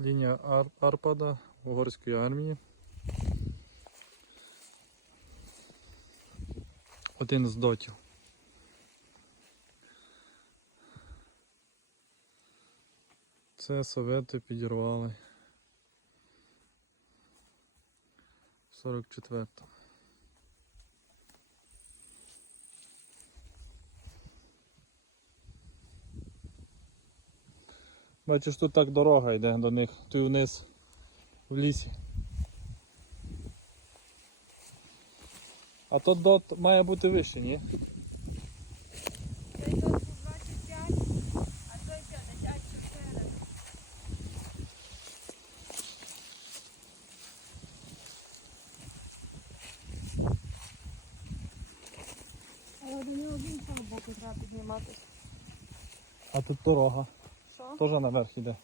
лінія Ар Арпада угорської армії. Один з дотів. Це совети підірвали. 44. Бачиш, тут так дорога йде до них, тут вниз в лісі. А то дот має бути вище, ні? Цей тут 25, а той 54. Але до нього іншого боку треба підніматися. А тут дорога. Що? Теж наверх йде. Де?